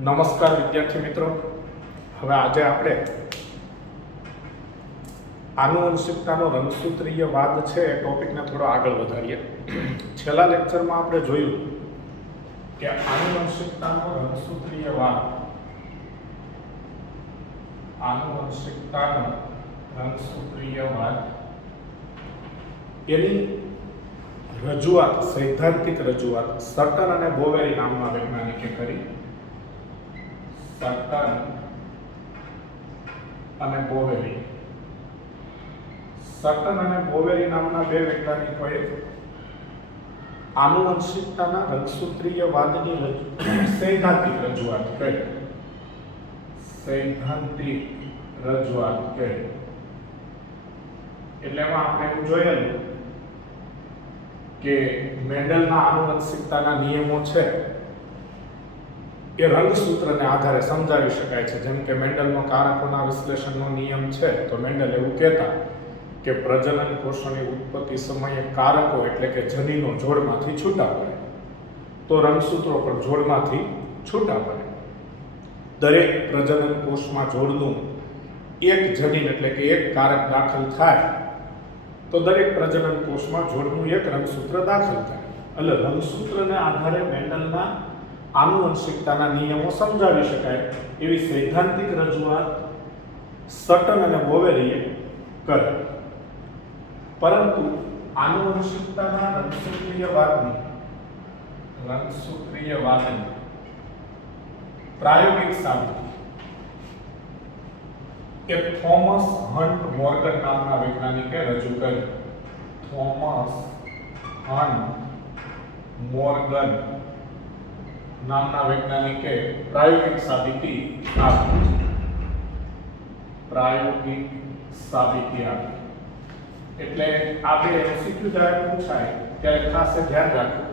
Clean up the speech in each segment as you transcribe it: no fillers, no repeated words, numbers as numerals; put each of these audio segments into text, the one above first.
નમસ્કાર વિદ્યાર્થી મિત્રો, હવે આજે આપણે આનુવંશિકતાનો રંગસૂત્રીય વાદ છે એ ટોપિકને થોડો આગળ વધારીએ. છેલ્લા લેક્ચરમાં આપણે જોયું કે આનુવંશિકતાનો રંગસૂત્રીય વાદ એની રજૂઆત, સૈદ્ધાંતિક રજૂઆત સટન અને બોવેરી નામના વૈજ્ઞાનિકે કરી. સટન અને બોવેરી નામના બે વૈજ્ઞાનિકોએ આનુવંશિકતાના રંગસૂત્રીય વાદની સૈદ્ધાંતિક રજૂઆત કરી. એટલે એમાં આપણે એવું જોયેલું કે મેન્ડલના આનુવંશિકતાના નિયમો છે એ રંગસૂત્રને આધારે સમજાવી શકાય છે. જેમ કે મેન્ડલનો કારકોના વિશ્લેષણનો નિયમ છે, તો મેન્ડલ એવું કહેતા કે પ્રજનન કોષોની ઉત્પત્તિ સમયે કારકો એટલે કે જનીનો જોડમાંથી છૂટા પડે, તો રંગસૂત્રો પણ જોડમાંથી છૂટા પડે. દરેક પ્રજનન કોષમાં જોડનું એક જનીન એટલે કે એક કારક દાખલ થાય તો દરેક પ્રજનન કોષમાં જોડનું એક રંગસૂત્ર દાખલ થાય. એટલે રંગસૂત્રને આધારે મેન્ડલના આનુવંશિકતાના નિયમો સમજાવી શકાય એવી સૈદ્ધાંતિક રજૂઆત સટન અને બોવેરીએ કરી. પરંતુ આનુવંશિકતાના રંગસૂત્રીય વાદની પ્રાયોગિક સાબિતી એ થોમસ હન્ટ મોર્ગન નામના વૈજ્ઞાનિકે રજૂ કરી. થોમસ હન્ટ મોર્ગન નામના વૈજ્ઞાનિકે પ્રાયોગિક સાબિતી આપી. એટલે આ બે એમસીક્યુ જ્યારે પૂછાય ત્યારે ખાસ ધ્યાન રાખવું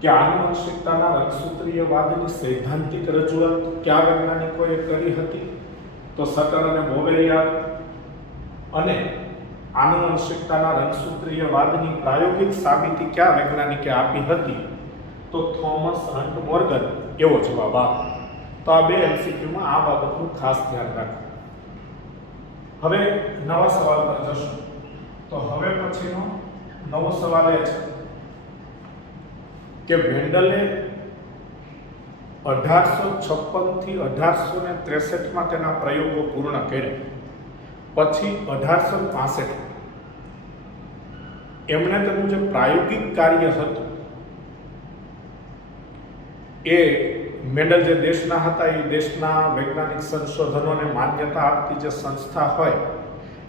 કે આનુવંશિકતાના રંગસૂત્રીય વાદની સૈદ્ધાંતિક રજૂઆત કયા વૈજ્ઞાનિકોએ કરી હતી, તો સટન અને બોવેરિયા. અને આનુવંશિકતાના રંગસૂત્રીય વાદની પ્રાયોગિક સાબિતી કયા વૈજ્ઞાનિકે આપી હતી, તો થોમસ હન્ટ મોર્ગન. એવો જવાબ આપો. તો આ બે એમસીક્યુમાં આ બાબતનું ખાસ ધ્યાન રાખો. હવે નવા સવાલ પર જશું. તો હવે પછીનો નવો સવાલ એ છે કે મેન્ડલે 1856 થી 1863 માં તેના પ્રયોગો પૂર્ણ કર્યા. પછી 1865 એમણે તેનું જે પ્રાયોગિક કાર્ય હતું એ મેન્ડલ જે દેશના હતા એ દેશના વૈજ્ઞાનિક સંશોધનોને માન્યતા આપતી જે સંસ્થા હોય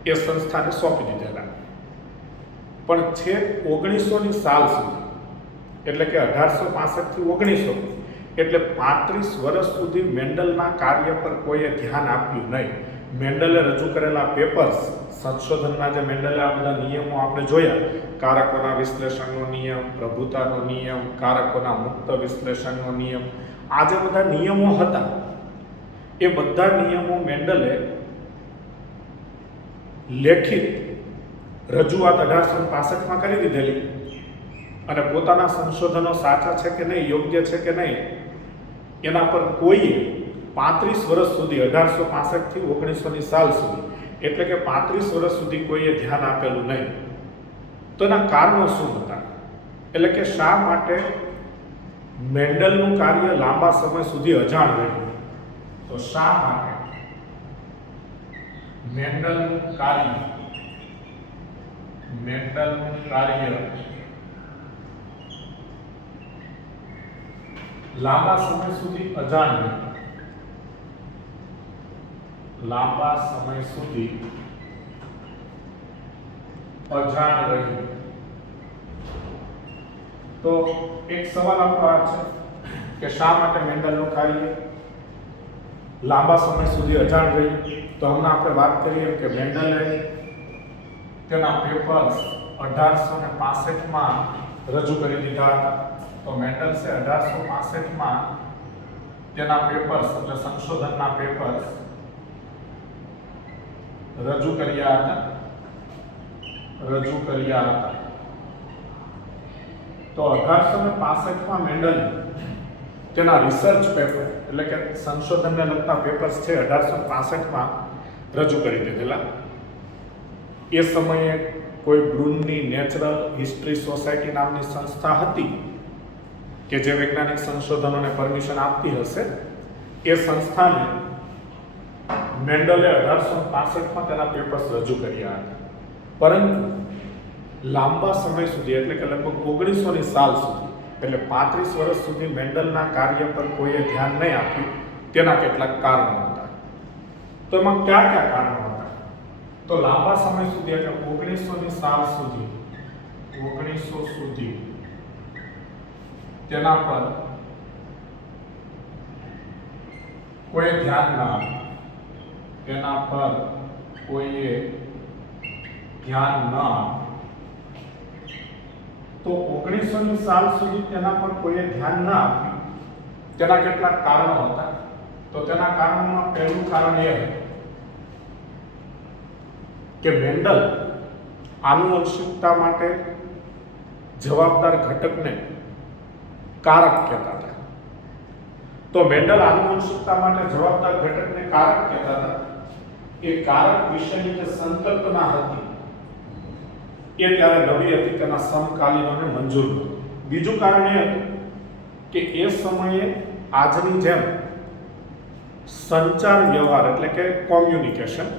એ સંસ્થાને સોંપી દીધેલા. પણ છેક 1900ની સાલ સુધી, એટલે કે 1865 થી 1900, એટલે 35 વર્ષ સુધી મેન્ડલના કાર્ય પર કોઈએ ધ્યાન આપ્યું નહીં. મેન્ડલે રજૂ કરેલા પેપર્સ, સંશોધનના જે મેન્ડલે આ બધા નિયમો આપણે જોયા, કારકોના વિશ્લેષણનો નિયમ, પ્રભુતાનો નિયમ, કારકોના મુક્ત વિશ્લેષણનો નિયમ, આ જે બધા નિયમો હતા એ બધા નિયમો મેન્ડલે લેખિત રજૂઆત 1865માં કરી દીધેલી. અને પોતાના સંશોધનો સાચા છે કે નહીં, યોગ્ય છે કે નહીં, એના પર કોઈએ 35 વર્ષ સુધી, 1865 થી 1900ની સાલ સુધી, એટલે કે 35 વર્ષ સુધી કોઈએ ધ્યાન આપેલું નહીં. તો એના કારણો શું હતા? એટલે કે શા માટે મેન્ડલનું કાર્ય લાંબા સમય સુધી અજાણ રહ્યું? તો શા માટે મેન્ડલનું કાર્ય લાંબા સમય સુધી અજાણ રહ્યું? લાંબા સમય સુધી અજાણ રહ્યું. તો એક સવાલ આપણો આ છે કે શા માટે મેન્ડલનું કાર્ય લાંબા સમય સુધી અજાણ રહ્યું? તો હમણાં આપણે વાત કરીએ કે મેન્ડલે તેના પેપર્સ 1865માં રજૂ કરી દીધા હતા. તો મેન્ડલ છે 1865માં તેના પેપર્સ એટલે સંશોધનના પેપર્સ રજૂ કર્યા હતા. તો 1865માં મેન્ડલે તેના રિસર્ચ પેપર એટલે કે સંશોધનને લગતા પેપર્સ છે 1865માં રજૂ કરી દીધેલા. એ સમયે કોઈ બ્રુનની નેચરલ હિસ્ટ્રી સોસાયટી નામની સંસ્થા હતી કે જે વૈજ્ઞાનિક સંશોધનોને પરમિશન આપતી હશે. એ સંસ્થાને મેન્ડલે 1865માં તેના પેપર્સ રજૂ કર્યા હતા. પરંતુ લાંબા સમય સુધી એટલે કે લગભગ 1900ની સાલ સુધી એટલે 35 વર્ષ સુધી મેન્ડલના કાર્ય પર કોઈએ ધ્યાન નહીં આપ્યું. તેના કેટલાક કારણો હતા. તો એમાં કયા કયા કારણો હતા? તો લાંબા સમય સુધી એટલે 1900ની સાલ સુધી 1900 સુધી તેના પર કોઈ ધ્યાન ન આપ્યું. તેના પર કોઈએ ધ્યાન ન આપ્યું. તો 1900ની સાલ સુધી તેના પર કોઈએ ધ્યાન ન આપ્યું. તેના કેટલાક કારણો હતા. તો તેના કારણોમાં પહેલું કારણ એ હતું કે મેન્ડલ આનુવંશિકતા માટે જવાબદાર ઘટકને કારક કહેતા હતા. તો મેન્ડલ આનુવંશિકતા માટે જવાબદાર ઘટકને કારક કહેતા હતા. એ કારક વિશેની જે સંકલ્પના હતી એ ત્યારે નવી હતી, તેના સમકાલીનોને મંજૂર નહોતી. બીજું કારણ એ હતું કે એ સમયે આજની જેમ સંચાર વ્યવહાર એટલે કે કોમ્યુનિકેશન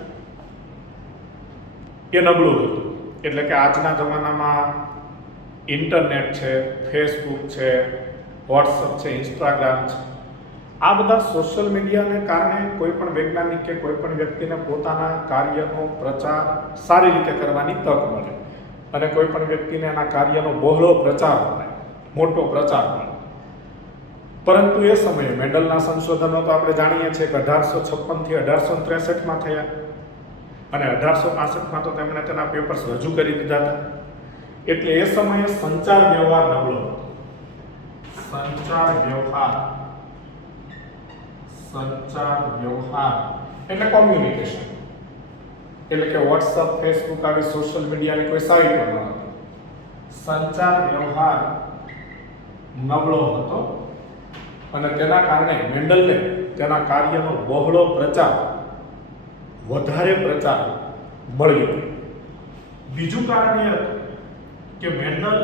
એ નબળું હતું. એટલે કે આજના જમાનામાં ઇન્ટરનેટ છે, ફેસબુક છે, વોટ્સઅપ છે, ઇન્સ્ટાગ્રામ છે, આ બધા સોશિયલ મીડિયાને કારણે કોઈ પણ વૈજ્ઞાનિક કે કોઈ પણ વ્યક્તિને પોતાના કાર્યનો પ્રચાર સારી રીતે કરવાની તક મળે અને કોઈ પણ વ્યક્તિને એના કાર્યનો બહોળો પ્રચાર મળે, મોટો પ્રચાર મળે. પરંતુ એ સમયે મેન્ડલના સંશોધનો તો આપણે જાણીએ છીએ કે 1856 થી 1863માં થયા અને 1865માં તો તેમણે તેના પેપર્સ રજૂ કરી દીધા હતા. એટલે એ સમયે સંચાર વ્યવહાર નબળો હતો. સંચાર વ્યવહાર એટલે કોમ્યુનિકેશન એટલે કે વોટ્સઅપ, ફેસબુક આવી સોશિયલ મીડિયાની કોઈ સાઇટો ન હતી. સંચાર વ્યવહાર નબળો હતો અને તેના કારણે મેન્ડલને તેના કાર્યનો બહોળો પ્રચાર, વધારે પ્રચાર મળ્યો. બીજું કારણ એ હતું કે મેન્ડલ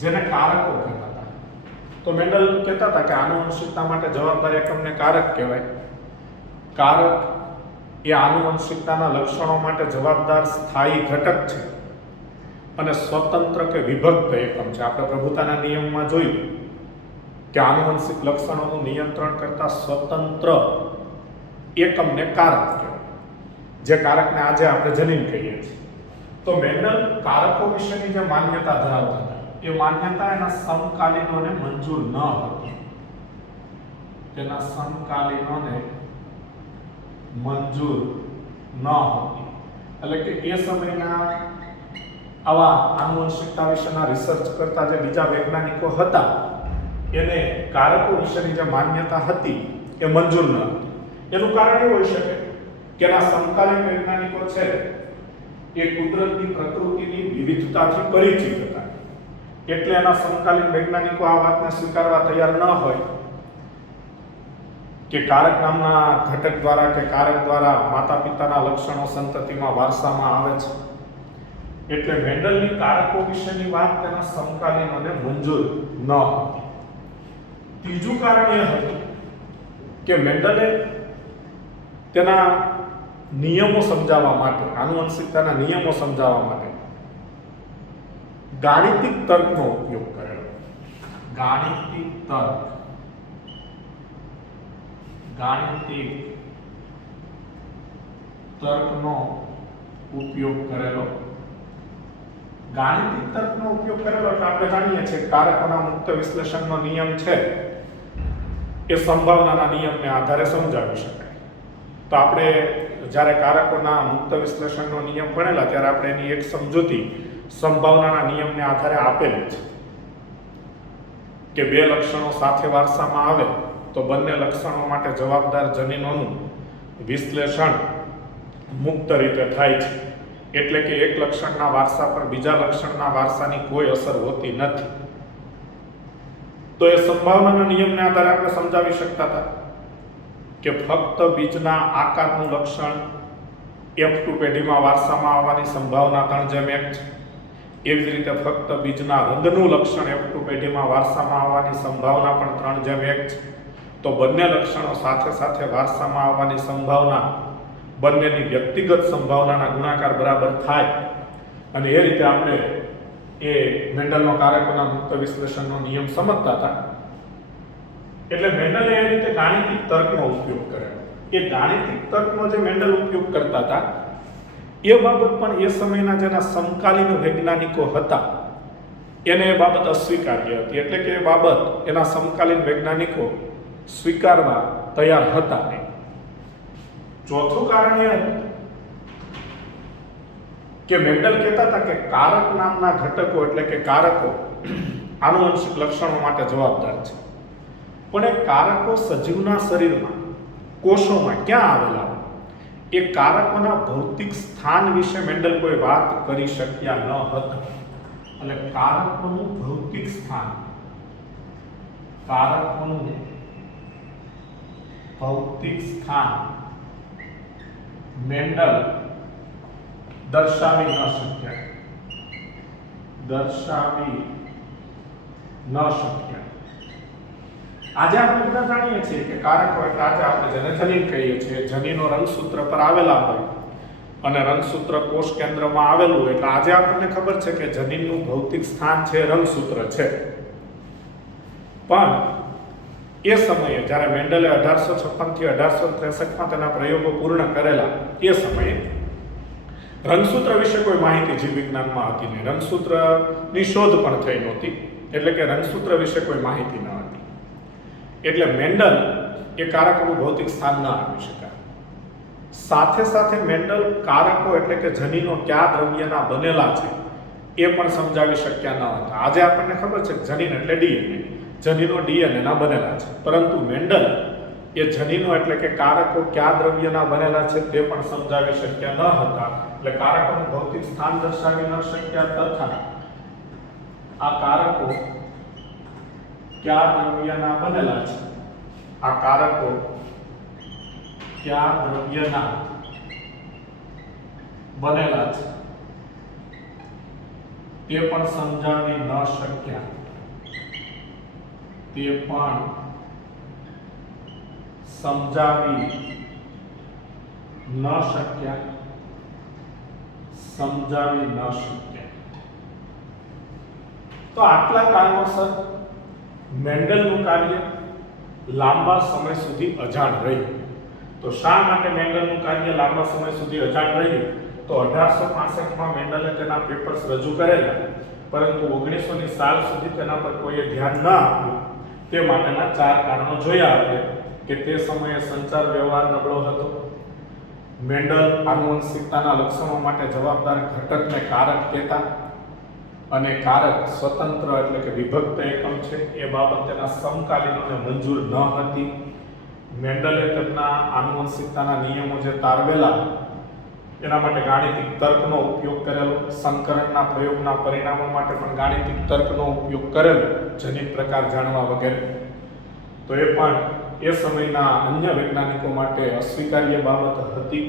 જેને કારકો કહેતા હતા. તો મેન્ડલ કહેતા હતા કે આનુવંશિકતા માટે જવાબદાર એકમને કારક કહેવાય. કારક એ આનુવંશિકતાના લક્ષણો માટે જવાબદાર સ્થાયી ઘટક છે અને સ્વતંત્ર કે વિભક્ત એકમ છે. આપણે પ્રભુતાના નિયમમાં જોયું કે આનુવંશિક લક્ષણોનું નિયંત્રણ કરતા સ્વતંત્ર એકમને કારક કહેવાય, જે કારકને આજે આપણે જનીન કહીએ છીએ. તો મેન્ડલ કારકો વિશેની જે માન્યતા ધરાવતા હતા એ માન્યતા એના સમકાલીનોને મંજૂર ન હતી. તેના સમકાલીનોને મંજૂર ન હતી. એટલે કે એ સમયના આવા આનુવંશિકતા વિશેના રિસર્ચ કરતા જે બીજા વૈજ્ઞાનિકો હતા એને કારકો વિશેની જે માન્યતા હતી એ મંજૂર ન હતી. એનું કારણ એવું હોઈ શકે કે એના સમકાલીન વૈજ્ઞાનિકો છે એ કુદરતની પ્રકૃતિની વિવિધતાથી પરિચિત હતા. એટલે એના સમકાલીન વૈજ્ઞાનિકો આ વાતને સ્વીકારવા તૈયાર ન હોય કે કારક નામના ઘટક દ્વારા કે કારક દ્વારા માતા પિતાના લક્ષણો સંતતિમાં વારસામાં આવે છે. એટલે મેન્ડલની કારકો વિશેની વાત તેના સમકાલીનોને મંજૂર ન હતી. ત્રીજું કારણ એ હતું કે મેન્ડલે તેના નિયમો સમજાવવા માટે, આનુવંશિકતાના નિયમો સમજાવવા માટે ગાણિતિક તર્કનો ઉપયોગ કરેલો. ગાણિતિક તર્કનો ઉપયોગ કરેલો. ગાણિતિક તર્કનો ઉપયોગ કરેલો એટલે આપણે જાણીએ છીએ કારકોના મુક્ત વિશ્લેષણનો નિયમ છે એ સંભાવનાના નિયમને આધારે સમજાવી શકાય. તો આપણે જ્યારે કારકોના મુક્ત વિશ્લેષણનો નિયમ ભણેલા ત્યારે આપણે એની એક સમજૂતી સંભાવનાના નિયમને આધારે આપેલી છે કે બે લક્ષણો સાથે વારસામાં આવે તો બંને લક્ષણો માટે જવાબદાર જનીનોનું વિશ્લેષણ મુક્ત રીતે થાય છે. એટલે કે એક લક્ષણના વારસા પર બીજા લક્ષણના વારસાની કોઈ અસર હોતી નથી. તો એ સંભાવનાના નિયમને આધારે આપણે સમજાવી શકતા હતા કે ફક્ત બીજના આકારનું લક્ષણ F2 પેઢીમાં વારસામાં આવવાની સંભાવના 3:1 છે. એવી જ રીતે ફક્ત બીજના રંગનું લક્ષણ F2 પેઢીમાં વારસામાં આવવાની સંભાવના પણ 3:1 છે. તો બંને લક્ષણો સાથે સાથે વારસામાં આવવાની સંભાવના બંનેની વ્યક્તિગત સંભાવનાના ગુણાકાર બરાબર થાય અને એ રીતે આપણે એ મેન્ડલનો કારકોના મુક્ત વિશ્લેષણનો નિયમ સમજતા હતા. એટલે મેન્ડલે એ રીતે ગાણિતિક તર્કનો ઉપયોગ કર્યો. એ ગાણિતિક તર્કનો જે મેન્ડલ ઉપયોગ કરતા હતા એ બાબત પણ એ સમયના જેના સમકાલીન વૈજ્ઞાનિકો હતા એને એ બાબત અસ્વીકાર્ય હતી. એટલે કે એ બાબત એના સમકાલીન વૈજ્ઞાનિકો સ્વીકારવા તૈયાર હતા નહીં. ચોથું કારણ એ હતું કે મેન્ડલ કહેતા હતા કે કારક નામના ઘટકો એટલે કે કારકો આનુવંશિક લક્ષણો માટે જવાબદાર છે. પણ એ કારકો સજીવના શરીરમાં કોષોમાં ક્યાં આવેલા હોય એ કારકોના ભૌતિક સ્થાન વિશે મેન્ડલ કોઈ વાત કરી શક્યા ન હતા. એટલે કારકોનું ભૌતિક સ્થાન, કારકોનું ભૌતિક સ્થાન મેન્ડલ દર્શાવી ન શક્યા. આજે આપણે બધા જાણીએ છીએ કે કારકો એટલે આજે આપણે જેને જનીન કહીએ છીએ, જનીનો રંગસૂત્ર પર આવેલા હોય અને રંગસૂત્ર કોષ કેન્દ્રમાં આવેલું હોય એટલે આજે આપણને ખબર છે કે જનીનનું ભૌતિક સ્થાન છે રંગસૂત્ર છે. પણ એ સમયે જ્યારે મેન્ડલે 1856 થી 1863 તેના પ્રયોગો પૂર્ણ કરેલા એ સમયે રંગસૂત્ર વિશે કોઈ માહિતી જીવ વિજ્ઞાનમાં હતી નહીં. રંગસૂત્રની શોધ પણ થઈ નહોતી. એટલે કે રંગસૂત્ર વિશે કોઈ માહિતી ન હતી. એટલે મેન્ડલ એ કારકોનું ભૌતિક સ્થાન ન આપી શકાય. સાથે સાથે મેન્ડલ કારકો એટલે કે જનીનો કયા દ્રવ્યના બનેલા છે એ પણ સમજાવી શક્યા ન હતા. આજે આપણને ખબર છે કે જનીન એટલે ડીએનએ, જનીનો ડીએનએના બનેલા છે. પરંતુ મેન્ડલ એ જનીનો એટલે કે કારકો કયા દ્રવ્યના બનેલા છે તે પણ સમજાવી શક્યા ન હતા. એટલે કારકોનું ભૌતિક સ્થાન દર્શાવી ન શક્યા તથા આ કારકો કયા દ્રવ્યના બનેલા છે, આ કારકો કયા દ્રવ્યના બનેલા છે તે પણ સમજાવી ન શક્યા. તે પણ સમજાવી ન શક્યા. તો આટલા કારણોસર મેન્ડલનું કાર્ય લાંબા સમય સુધી અજાણ રહ્યું. તો શા માટે મેન્ડલનું કાર્ય લાંબા સમય સુધી અજાણ રહ્યું? તો 1865માં મેન્ડલે તેના પેપર્સ રજૂ કરેલા, પરંતુ 1900ની સાલ સુધી તેના પર કોઈએ ધ્યાન ન આપ્યું. તે માટેના 4 કારણો જોયા આપણે કે તે સમયે સંચાર વ્યવહાર નબળો હતો. મેન્ડલ આનુવંશિકતાના લક્ષણો માટે જવાબદાર ઘટકને કારક કહેતા અને કારક સ્વતંત્ર એટલે કે વિભક્ત એકમ છે એ બાબત તેના સમકાલીનોને મંજૂર ન હતી. મેન્ડલે તેમના આનુવંશિકતાના નિયમો જે તારવેલા એના માટે ગાણિતિક તર્કનો ઉપયોગ કરેલો. સંકરણના પ્રયોગના પરિણામો માટે પણ ગાણિતિક તર્કનો ઉપયોગ કરેલો, જનીન પ્રકાર જાણવા વગેરે. તો એ પણ એ સમયના અન્ય વૈજ્ઞાનિકો માટે અસ્વીકાર્ય બાબત હતી.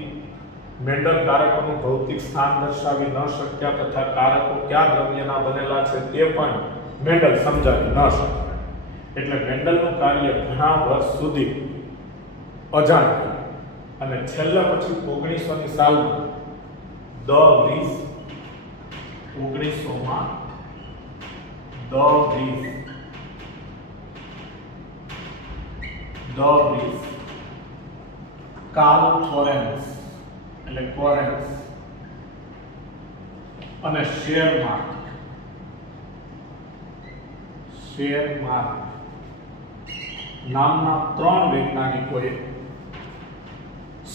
મેન્ડલ કારકોનું ભૌતિક સ્થાન દર્શાવી ન શક્યા તથા કારકો કયા દ્રવ્યના બનેલા છે તે પણ મેન્ડલ સમજાવી ન શક્યા. એટલે મેન્ડલનું કાર્ય ઘણા વર્ષ સુધી અજાણ રહ્યું અને છેલ્લા પછી 1900ની સાલમાં કાર્લ ફોરેન્સ એટલે કોરેન્સ અને શેરમાર્ક નામના 3 વૈજ્ઞાનિકોએ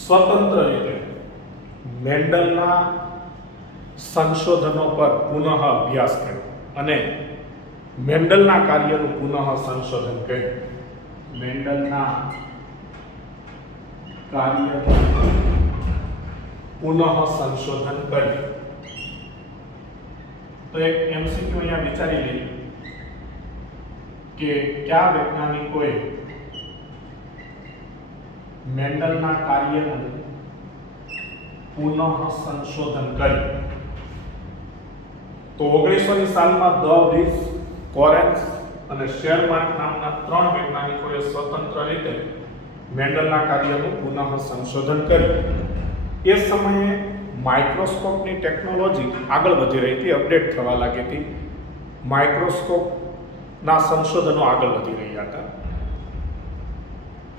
સ્વતંત્ર રીતે મેન્ડલના સંશોધનો પર પુનઃ અભ્યાસ કર્યો અને મેન્ડલના કાર્યનું પુનઃ સંશોધન કર્યું. મેન્ડલના કાર્યનું પુનઃ સંશોધન કર્યું. તો એક MCQ અહીંયા વિચારી લઈએ કે કયા વૈજ્ઞાનિકોએ મેન્ડલના કાર્યનું પુનઃ સંશોધન કર્યું. તો 1900ની સાલમાં ધ રીસ, કોરેન્સ અને શેરમાર્ક નામના 3 વૈજ્ઞાનિકોએ સ્વતંત્ર રીતે મેન્ડલના કાર્યનું પુનઃ સંશોધન કર્યું. એ સમયે માઇક્રોસ્કોપની ટેકનોલોજી આગળ વધી રહી હતી, અપડેટ થવા લાગી હતી. માઇક્રોસ્કોપના સંશોધનો આગળ વધી રહ્યા હતા.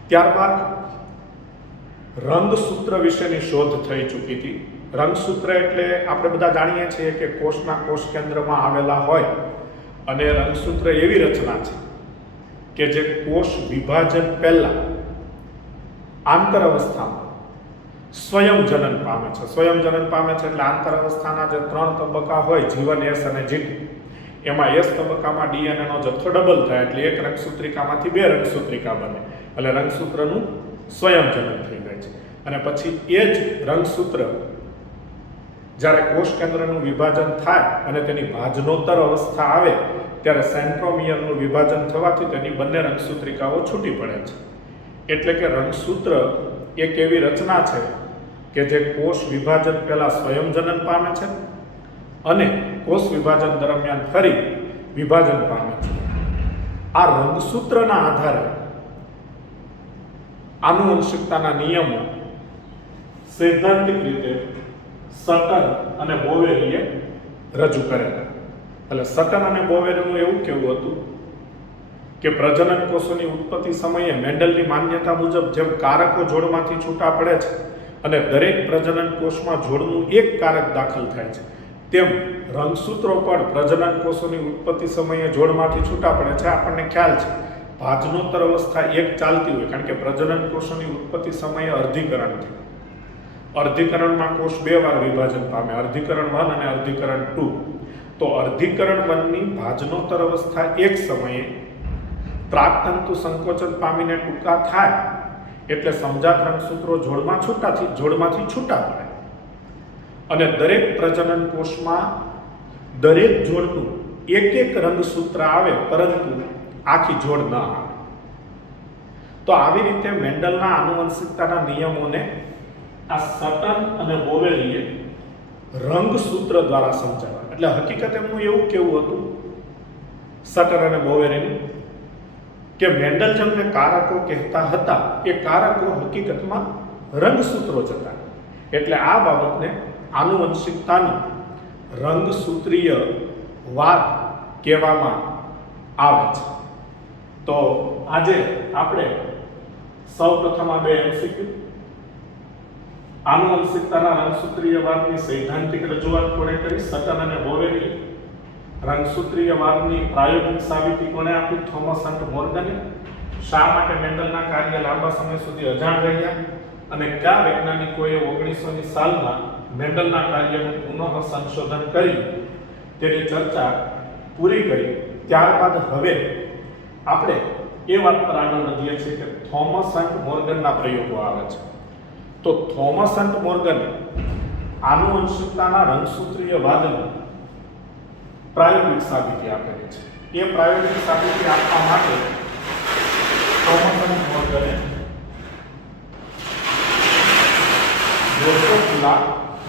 ત્યારબાદ રંગસૂત્ર વિશેની શોધ થઈ ચૂકી હતી. રંગસૂત્ર એટલે આપણે બધા જાણીએ છીએ કે કોષના કોષ કેન્દ્રમાં આવેલા હોય અને રંગસૂત્ર એવી રચના છે કે જે કોષ વિભાજન પહેલા આંતર અવસ્થામાં સ્વયં જનન પામે છે. સ્વયં જનન પામે છે એટલે આંતર અવસ્થાના જે 3 તબક્કા હોય, જીવન, એસ અને જીટી, એમાં એસ તબક્કામાં ડીએનએનો જથ્થો ડબલ થાય એટલે એક રંગસૂત્રિકામાંથી 2 રંગસૂત્રિકા બને એટલે રંગસૂત્રનું સ્વયં જનન થઈ જાય છે. અને પછી એ જ રંગસૂત્ર જ્યારે કોષ કેન્દ્રનું વિભાજન થાય અને તેની ભાજનોત્તર અવસ્થા આવે ત્યારે સેન્ટ્રોમિયરનું વિભાજન થવાથી તેની બંને રંગસૂત્રિકાઓ છૂટી પડે છે. એટલે કે રંગસૂત્ર એક એવી રચના છે કે જે કોષ વિભાજન પહેલા સ્વયં જનન પામે છે અને કોષ વિભાજન દરમિયાન ફરી વિભાજન પામે છે. આ રંગસૂત્રના આધારે આનુવંશિકતાના નિયમો સૈદ્ધાંતિક રીતે સટન અને બોવેરીએ રજૂ કરેલા. એટલે સટન અને બોવેરીનું એવું કહેવું હતું કે પ્રજનન કોષોની ઉત્પત્તિ સમયે મેન્ડલની માન્યતા મુજબ જેમ કારકો જોડમાંથી છૂટા પડે છે અને દરેક પ્રજનન કોષમાં જોડનું એક કારક દાખલ થાય છે, તેમ રંગસૂત્રો પણ પ્રજનન કોષોની ઉત્પત્તિ સમયે જોડમાંથી છૂટા પડે છે. આપણને ખ્યાલ છે ભાજનોત્તર અવસ્થા એક ચાલતી હોય, કારણ કે પ્રજનન કોષોની ઉત્પત્તિ સમયે અર્ધીકરણ થાય. અર્ધીકરણમાં કોષ 2 વાર વિભાજન પામે, અર્ધીકરણ 1 અને અર્ધીકરણ 2. તો અર્ધીકરણ 1 ની ભાજનોત્તર અવસ્થા એક સમયે પ્રાગતંતુ સંકોચન પામીને ટૂંકા થાય એટલે સમજાત રંગસૂત્રો જોડમાંથી છૂટા પડે અને દરેક પ્રજનન કોષમાં દરેક જોડનું એક રંગસૂત્ર આવે પરંતુ આખી જોડ ન આવે. તો આવી રીતે મેન્ડલના આનુવંશિકતાના નિયમોને આ સટન અને બોવેરીએ રંગસૂત્ર દ્વારા સમજાવ્યા. એટલે હકીકત એમનું એવું કેવું હતું સટન અને બોવેરીનું કે મેન્ડલ જેમને કારકો કહેતા હતા એ કારકો હકીકતમાં રંગસૂત્રો જ હતા. એટલે આ બાબતને આનુવંશિકતાનો રંગસૂત્રીય વાદ કહેવામાં આવે છે. તો આજે આપણે સૌપ્રથમ આ 2 MCQ આનુવંશિકતાના રંગસૂત્રીયવાદની સૈદ્ધાંતિક રજૂઆત કોણે કરી, સટન અને બોવેરી. રંગસૂત્રીયવાદની પ્રાયોગિક સાબિતી કોણે આપી, થોમસ હન્ટ મોર્ગને. શા માટે મેન્ડલના કાર્ય લાંબા સમય સુધી અજાણ રહ્યા અને કયા વૈજ્ઞાનિકોએ 1900ની સાલમાં મેન્ડલના કાર્યનું પુનઃ સંશોધન કર્યું તેની ચર્ચા પૂરી કરી. ત્યારબાદ હવે આપણે એ વાત પર આગળ વધીએ છીએ કે થોમસ હન્ટ મોર્ગનના પ્રયોગો આવે છે. તો થોમસ હન્ટ મોર્ગને આનુવંશિકતાના રંગસૂત્રીયવાદની પ્રાયોગિક સાબિતી આપેલી છે. એ પ્રાયોગિક સાબિતી આપવા માટે થોમસ હન્ટ મોર્ગને ડ્રોસોફિલા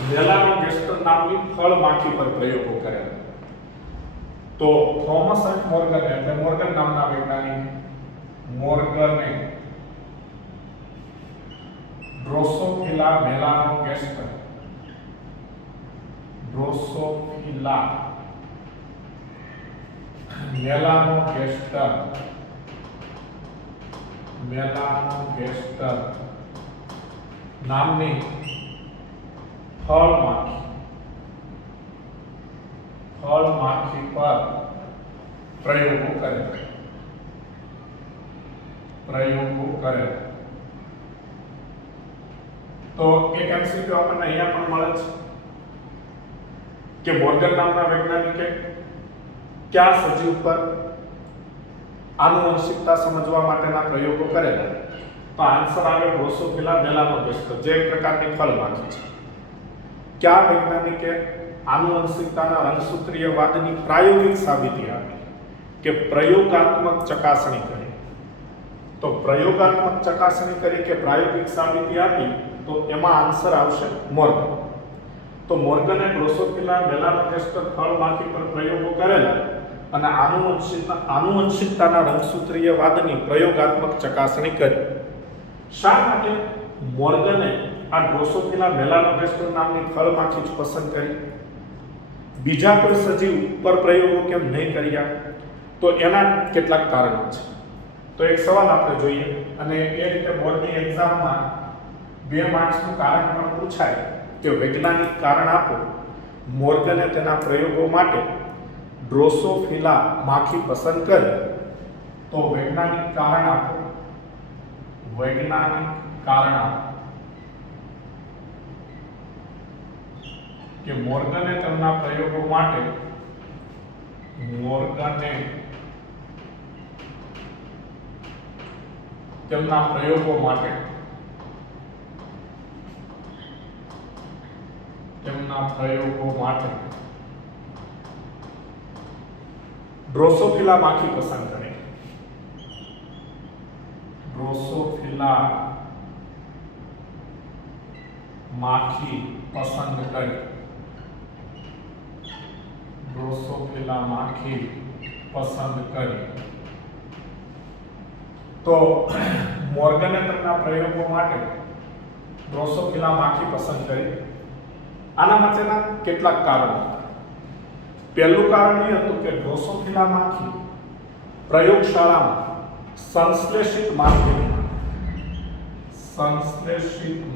મેલાનોગેસ્ટર નામની ફળ માખી પર પ્રયોગો કર્યા. તો થોમસ હન્ટ મોર્ગને એટલે મોર્ગન નામના વૈજ્ઞાનિક મોર્ગને ડ્રોસોફિલા મેલાનોગેસ્ટર નામની ફળ માખી પર પ્રયોગો કરે. તો એક MCQ આપણને અહીંયા પણ મળે છે કે મોર્ગન નામના વૈજ્ઞાનિકે કયા સજીવ પર આનુવંશિકતા સમજવા માટેના પ્રયોગો કરેલા. તો આન્સર આવે ડ્રોસોફિલા મેલાનોગેસ્ટર, જે એક પ્રકારની ફળ માખી છે. કયા વૈજ્ઞાનિકે આનુવંશિકતાના રંગસૂત્રીયવાદની પ્રાયોગિક સાબિતી આપી? કે પ્રયોગાત્મક ચકાસણી કરી. તો પ્રયોગાત્મક ચકાસણી કરી કે પ્રાયોગિક સાબિતી આપી તો એમાં આન્સર આવશે મોર્ગન. તો મોર્ગને ડ્રોસોફિલા મેલાનોગાસ્ટર ફળમાખી પર પ્રયોગો કરેલા અને આનુવંશિકતાના રંગસૂત્રીય વાદની પ્રયોગાત્મક ચકાસણી કરી. શા માટે મોર્ગને આ ડ્રોસોફિલા મેલાનોગાસ્ટર નામની ફળમાખી જ પસંદ કરી? બીજા કોઈ સજીવ પર પ્રયોગો કેમ નહીં કર્યા? તો એના કેટલાક કારણો છે. તો એક સવાલ આપણે જોઈએ અને એ રીતે બોર્ડની એક્ઝામમાં 2 માર્ક્સનું કારણ પણ પૂછાય કે વૈજ્ઞાનિક કારણ આપો. મોર્ગને તેના પ્રયોગો માટે ડ્રોસોફિલા માખી પસંદ કરી. તો વૈજ્ઞાનિક કારણ આપો. વૈજ્ઞાનિક કારણ આપો કે મોર્ગને તેમના પ્રયોગો માટે ડ્રોસોફિલા માખી પસંદ કરી. ડ્રોસોફિલા માખી પસંદ કરી. ડ્રોસોફિલા માખી પસંદ કરી. તો મોર્ગને તેમના પ્રયોગો માટે ડ્રોસોફિલા માખી પસંદ કરી. આના માટેના કેટલાક કારણો. પહેલું કારણ એ હતું કે ડ્રોસોફિલા માખી પ્રયોગશાળામાં સંશ્લેષિત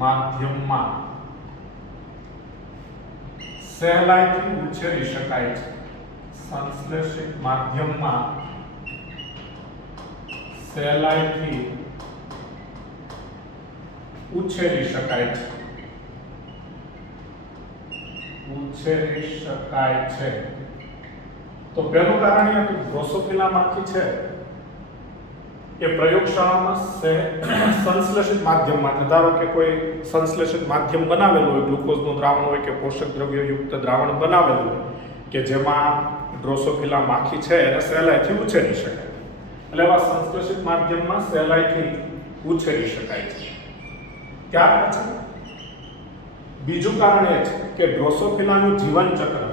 માધ્યમમાં સહેલાઈથી ઉછેરી શકાય છે. સંશ્લેષિત માધ્યમમાં સહેલાઈથી ઉછેરી શકાય છે. તો પહેલું કારણ એ હતું ડ્રોસોફિલા માખી છે એ પ્રયોગશાળામાં સંશ્લેષિત માધ્યમમાં, ધારો કે કોઈ સંશ્લેષિત માધ્યમ બનાવેલું હોય, ગ્લુકોઝનું દ્રાવણ હોય કે પોષક દ્રવ્યયુક્ત દ્રાવણ બનાવેલું હોય કે જેમાં ડ્રોસોફિલા માખી છે એને સહેલાઈથી ઉછેરી શકાય. એટલે એવા સંશ્લેષિત માધ્યમમાં સહેલાઈથી ઉછેરી શકાય છે. ત્યાર પછી બીજું કારણ એ છે કે ડ્રોસોફિલાનું જીવન ચક્ર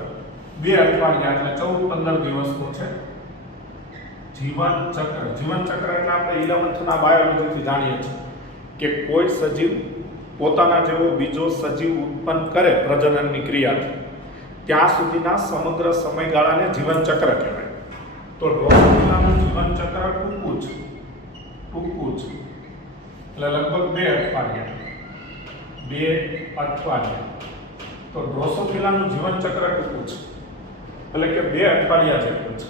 2 અઠવાડિયા એટલે 14-15 દિવસનું છે. જીવન ચક્ર એટલે આપણે 11th ના બાયોલોજીથી જાણીએ છીએ કે કોઈ સજીવ પોતાના જેવો બીજો સજીવ ઉત્પન્ન કરે પ્રજનનની ક્રિયાથી ત્યાં સુધીના સમગ્ર સમયગાળાને જીવન ચક્ર કહેવાય. તો ડ્રોસોફિલાનું જીવન ચક્ર ટૂંકું છે એટલે લગભગ 2 અઠવાડિયા. તો ડ્રોસોફિલાનું જીવન ચક્ર ટૂંકું છે એટલે કે 2 અઠવાડિયા જેટલું છે.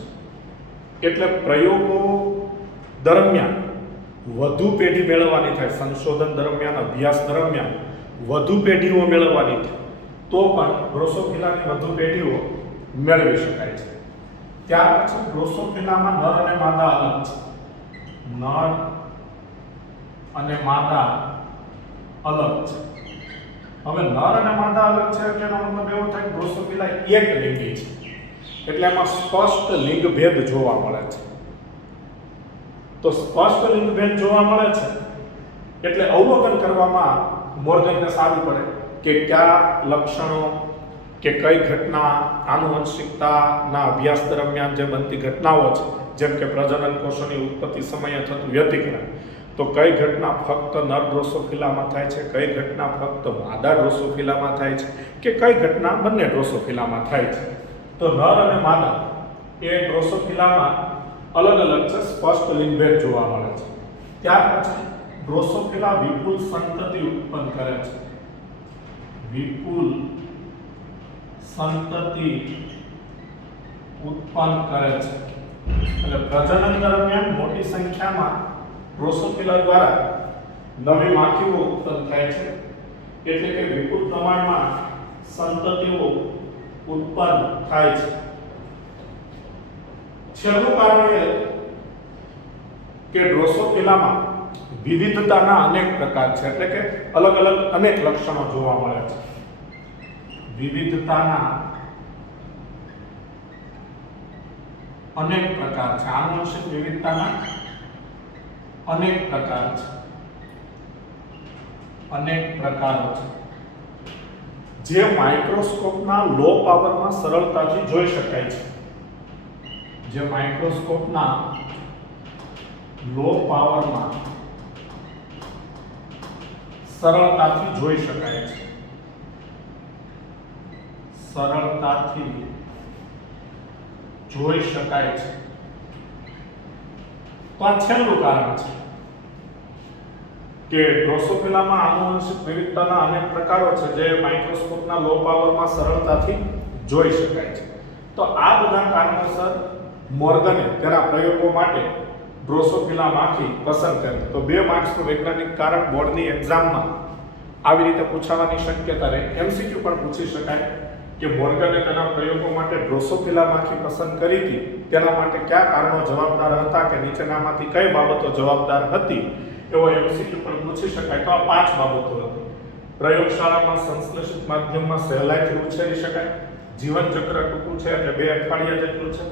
એટલે પ્રયોગો દરમિયાન વધુ પેઢી મેળવવાની થાય, સંશોધન દરમિયાન, અભ્યાસ દરમિયાન વધુ પેઢીઓ મેળવવાની થાય તો પણ ડ્રોસોફિલાની વધુ પેઢીઓ મેળવી શકાય છે. ત્યાર પછી ડ્રોસોફિલામાં નર અને માદા અલગ છે. નર અને માદા અલગ છે. હવે નર અને માદા અલગ છે એટલે એનો મતલબ એવો થાય કે ડ્રોસોફિલા એક લિંગી છે એટલે એમાં સ્પષ્ટ લિંગ ભેદ જોવા મળે છે. તો સ્પષ્ટ લિંગ ભેદ જોવા મળે છે એટલે અવલોકન કરવામાં મોર્ગનને સારું પડે કે કયા લક્ષણો કે કઈ ઘટના આનુવંશિકતાના અભ્યાસ દરમિયાન જે બનતી ઘટનાઓ છે, જેમ કે પ્રજનન કોષોની ઉત્પત્તિ સમયે થતું વ્યતિક્રમ, તો કઈ ઘટના ફક્ત નર ડ્રોસોફિલામાં થાય છે, કઈ ઘટના ફક્ત માદા ડ્રોસોફિલામાં થાય છે કે કઈ ઘટના બંને ડ્રોસોફિલામાં થાય છે. તો નર અને માદા એ ડ્રોસોફિલામાં અલગ છે, સ્પષ્ટ લિંગભેદ જોવા મળે છે. ત્યાર પછી ડ્રોસોફિલા વિપુલ સંતતિ ઉત્પન્ન કરે છે. વિપુલ સંતતિ ઉત્પન્ન કરે છે એટલે પ્રજનન દરમિયાન મોટી સંખ્યામાં ડ્રોસોફિલા દ્વારા નવી માખીઓ ઉત્પન્ન થાય છે. એટલે કે વિપુલ પ્રમાણમાં સંતતિઓ ઉત્પન્ન થાય છે. છેલ્લું કારણ એ કે ડ્રોસોફિલામાં વિવિધતાના અનેક પ્રકાર છે એટલે કે અલગ અનેક લક્ષણો જોવા મળે છે. વિવિધતાના અનેક પ્રકાર છે, આનુવંશિક વિવિધતાના અનેક પ્રકાર છે, અનેક પ્રકારો છે જે માઇક્રોસ્કોપના લો પાવરમાં સરળતાથી જોઈ શકાય છે, જે માઇક્રોસ્કોપના લો પાવરમાં સરળતાથી જોઈ શકાય છે, સરળતાથી જોઈ શકાય છે. તો આ છેલ્લું કારણ છે કે ડ્રોસોફિલામાં આનુવંશિક વિવિધતાના અનેક પ્રકારો છે જે માઇક્રોસ્કોપના લો પાવરમાં સરળતાથી જોઈ શકાય છે. તો આ બધા કારણોસર મોર્ગને તેના પ્રયોગો માટે ડ્રોસોફિલામાંથી પસંદ કરી. તો 2 માર્ક્સનું વૈજ્ઞાનિક કારણ બોર્ડની એક્ઝામમાં આવી રીતે પૂછાવાની શક્યતા રહે. એમસીક્યુ પણ પૂછી શકાય કે મોર્ગને તેના પ્રયોગો માટે ડ્રોસોફિલામાંથી પસંદ કરી હતી, તેના માટે કયા કારણો જવાબદાર હતા કે નીચેનામાંથી કઈ બાબતો જવાબદાર હતી, એવો એમસીક્યુ પણ પૂછી શકાય. તો આ 5 બાબતો હતી. પ્રયોગશાળામાં સંશ્લેષિત માધ્યમમાં સહેલાઈથી ઉછેરી શકાય, જીવન ચક્ર ટૂંકું છે એટલે 2 અઠવાડિયા જેટલું છે,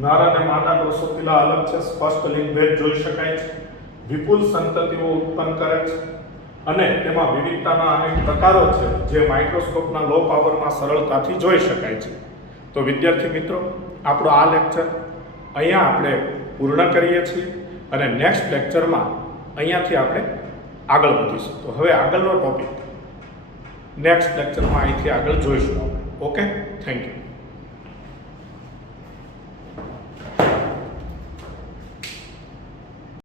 નર અને માદા ડ્રોસોફિલા અલગ છે, સ્પષ્ટ લિંગભેદ જોઈ શકાય છે, વિપુલ સંતતિઓ ઉત્પન્ન કરે છે અને તેમાં વિવિધતાના અનેક પ્રકારો છે જે માઇક્રોસ્કોપના લો પાવરમાં સરળતાથી જોઈ શકાય છે. તો વિદ્યાર્થી મિત્રો, આપણો આ લેક્ચર અહીંયા આપણે પૂર્ણ કરીએ છીએ અને નેક્સ્ટ લેક્ચરમાં અહીંયાથી આપણે આગળ વધીશું. તો હવે આગળનો ટોપિક નેક્સ્ટ લેક્ચરમાં અહીંથી આગળ જોઈશું આપણે. Okay, thank you.